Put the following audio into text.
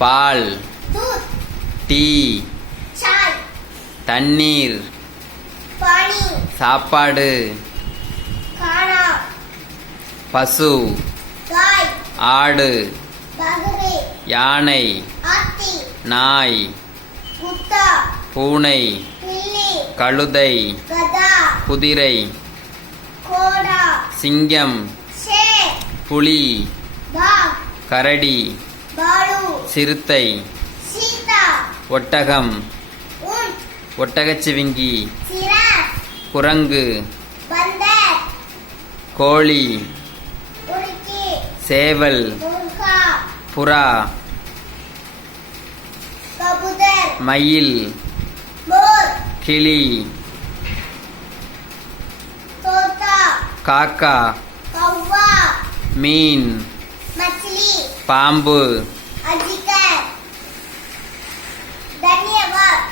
பால், दूध, டீ, चाय, தண்ணீர், पानी, சாப்பாடு, खाना, பசு, गाय, ஆடு, बकरी, யானை, हाथी, நாய், कुत्ता, பூனை, बिल्ली, கழுதை, गधा, குதிரை, घोड़ा, சிங்கம், शेर, புலி, बाघ, கரடி, भालू, சிறுத்தை, चीता, ஒட்டகம், ऊंट, ஒட்டகச்சிவிங்கி, जिराफ, குரங்கு, बंदर, கோழி, उड़की, சேவல், मुर्गा, புறா, कबूतर, மயில், मोर, கிளி, तोता, காக்கா, कौवा, மீன், मछली, பாம்பு. अजगर। धन्यवाद।